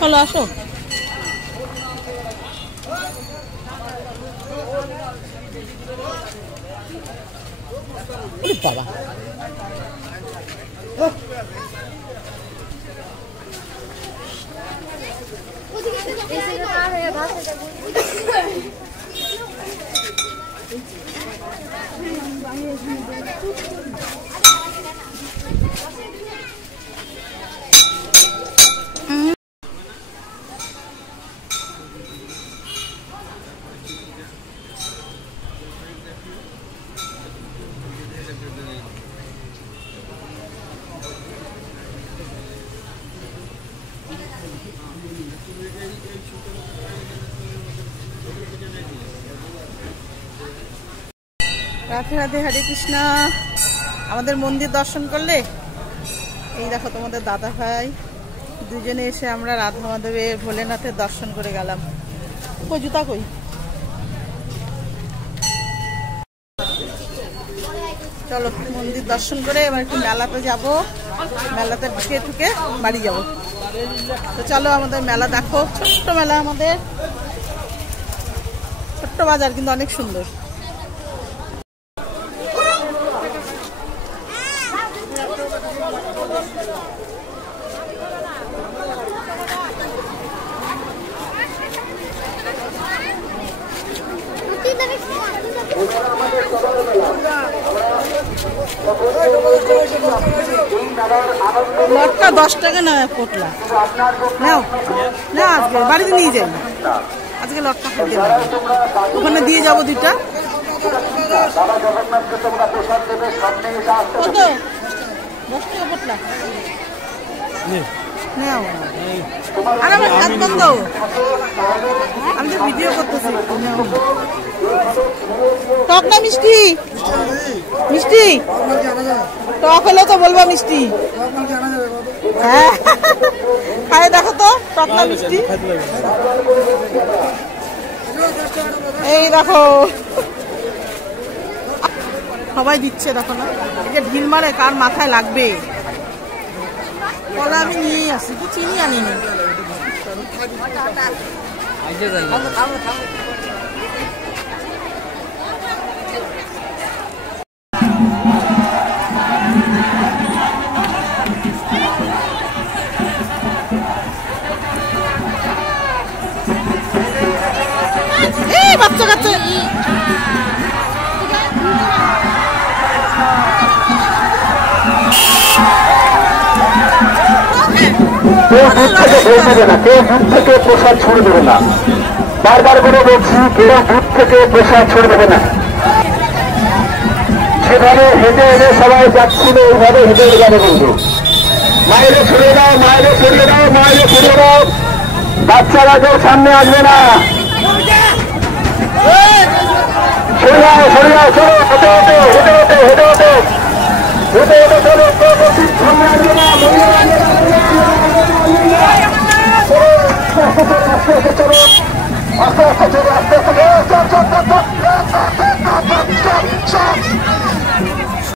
চলো আসো। বাবা রাধে রাধে, হরে কৃষ্ণ। আমাদের মন্দির দর্শন করলে? এই দেখো তোমাদের দাদা ভাই দুজনে এসে আমরা রাধা মাধবের ভোলেনাথের দর্শন করে গেলাম। কই জুতা কই? চলো মন্দির দর্শন করে এবার একটু মেলাতে যাব, মেলাতে ঢুকে ঢুকে বাড়ি যাব। তো চলো আমাদের মেলা দেখো, ছোট্ট মেলা, আমাদের ছোট্ট বাজার কিন্তু অনেক সুন্দর। লটটা 10 টাকা না পোটলা নাও না, আজকে বাড়িতে নিয়ে যাই, আজকে লটটা খাইতে ওখানে দিয়ে যাবো 2টা। কত? 10 টাকা পোটলা নাও। আর আমার হাত বন্ধ, আমি তো ভিডিও করতেছি। টক না মিষ্টি? মিষ্টি টক হলেও তো বলবো মিষ্টি। হ্যাঁ খাই দেখো তো, টক না মিষ্টি। এই দেখো সবাই দিচ্ছে, দেখো না এই যে ঢিল মারে কার মাথায় লাগবে। কলা আমি নিয়েই আসি, কি চিনি আনিনি। বাচ্চা কাচ্চা কেউ দুধ থেকে ভেঙে দেবে না, কেউ দুধ থেকে প্রসাদ ছড়ে দেবে না। বারবার করে বলছি, কেউ দুধ থেকে প্রসাদ ছড়ে দেবে না। সেভাবে হেঁটে হেঁটে সবাই যাচ্ছিল, এইভাবে হেঁটে হেঁটে যাবে কিন্তু। মায়েরে ছড়িয়ে দাও, মায়েরে ছড়িয়ে দাও, মায়েরে ছড়িয়ে দাও। বাচ্চারা কেউ সামনে আসবে না। সরে যাও, সরে যাও, চলো হেঁটে হেঁটে হেঁটে হেঁটে হেঁটে হেঁটে হেঁটে হেঁটে চলো, সামনে আসবে না।